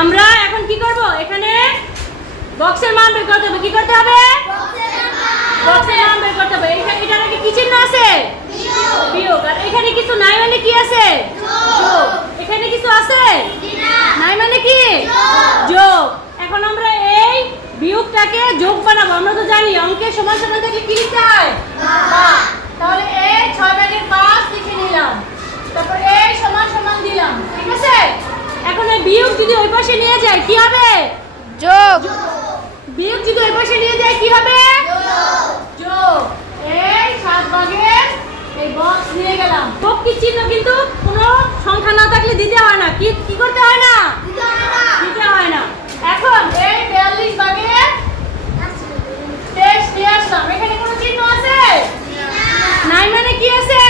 আমরা এখন কি করব? এখানে বক্সের মান বের করতে হবে। কি করতে হবে? বক্সের মান বের করতে হবে। এটা নাকি কি চিহ্ন আছে? বিয়োগ। আর এখানে কিছু নাই মানে কি আছে? এখানে কিছু আছে? নাই মানে কি? যোগ। এখন আমরা এই বিয়োগটাকে যোগ বানাবো। আমরা তো জানি, অঙ্কের সমান সমান থাকলে কি লিখতে হয় ভাগ। তাহলে এই ছয় ভাগের পাঁচ লিখে নিলাম তারপর এই সমান সমান দিলাম ঠিক আছে এখন এই বিয়োগ যদি ওই পাশে নিয়ে যায় কি হবে? যোগ। বিয়োগ যদি ওই পাশে নিয়ে যায় কি হবে? যোগ। এই সাত ভাগের এই বক্স নিয়ে গেলাম। বক্স চিহ্ন কিন্তু কোনো সংখ্যা না থাকলে দিতে হয় না কি কি করতে হয় না দিতে হয় না এখন এই বিয়াল্লিশ ভাগের তেইশ নিয়ে আসলাম এখানে কোনো চিহ্ন আছে নাই মানে কি আছে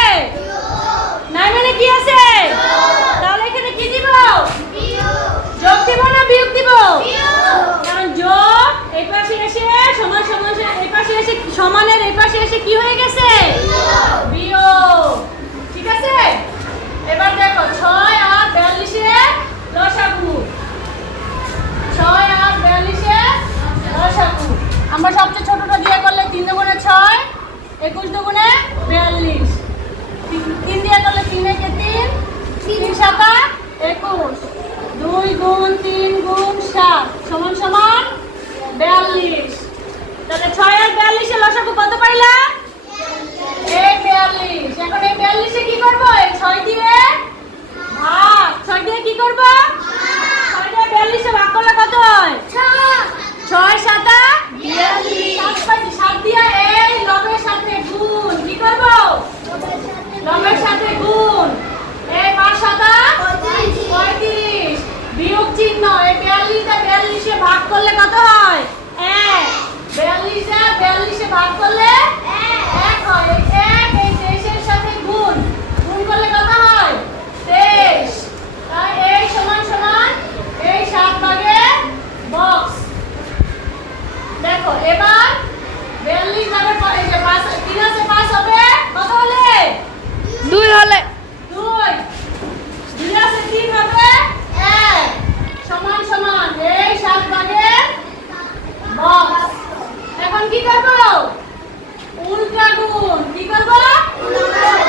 নাই মানে কি আছে তাহলে এখানে কি দিব যোগ দিব না বিয়োগ দিব কারণ যোগ এই পাশে এসে সমান সমান এই পাশে এসে সমানের এই পাশে এসে কি হয়ে গেছে? বিয়োগ। ঠিক আছে? এবার দেখো, ছয় আর বিয়াল্লিশে লসাগু। ছয় আর বিয়াল্লিশে লসাগু। আমরা সবচেয়ে ছোটটা দিয়ে করলে তিন দুগুণে ছয়, একুশ দুগুণে বিয়াল্লিশ। তিন- দিয়ে করলে তিন একে তিন তিন সাতা একুশ। দুই গুণ তিন গুণ সাত, সমান সমান বিয়াল্লিশ। তাহলে ছয় বিয়াল্লিশে লসাগু কত পাইলা এই বিয়াল্লিশ। এখন এই বিয়াল্লিশে কি করব? এই ছয় দিয়ে? ভাগ। ছয় দিয়ে কি করব? ছয় দিয়ে বিয়াল্লিশে ভাগ করলে কত হয়? ছয়। সাতা? বিয়াল্লিশ সাত পাঁচ সাত দিয়ে এই লবের সাথে গুণ কি করব লবের সাথে গুণ এই পাঁচ সাতা পঁয়ত্রিশ বিয়োগ চিহ্ন এই বিয়াল্লিশটা বিয়াল্লিশে ভাগ করলে কত হয় এক বিয়াল্লিশটা বিয়াল্লিশে ভাগ করলে? এক হয়। এক, এই তেইশের সাথে গুণ। গুণ করলে কত হয়? তেইশ। তাই এই সমান সমান এই সাত ভাগে বক্স দেখো, এবার বিয়াল্লিশ পর এই যে পাঁচ তিন আছে পাঁচ হবে। কত হলে? দুই হলে দুই দুই আছে তিন হবে এক সমান সমান এই সাত ভাগের বক্স এখন কি করব? উল্টা গুণ। কি করব? গুণ।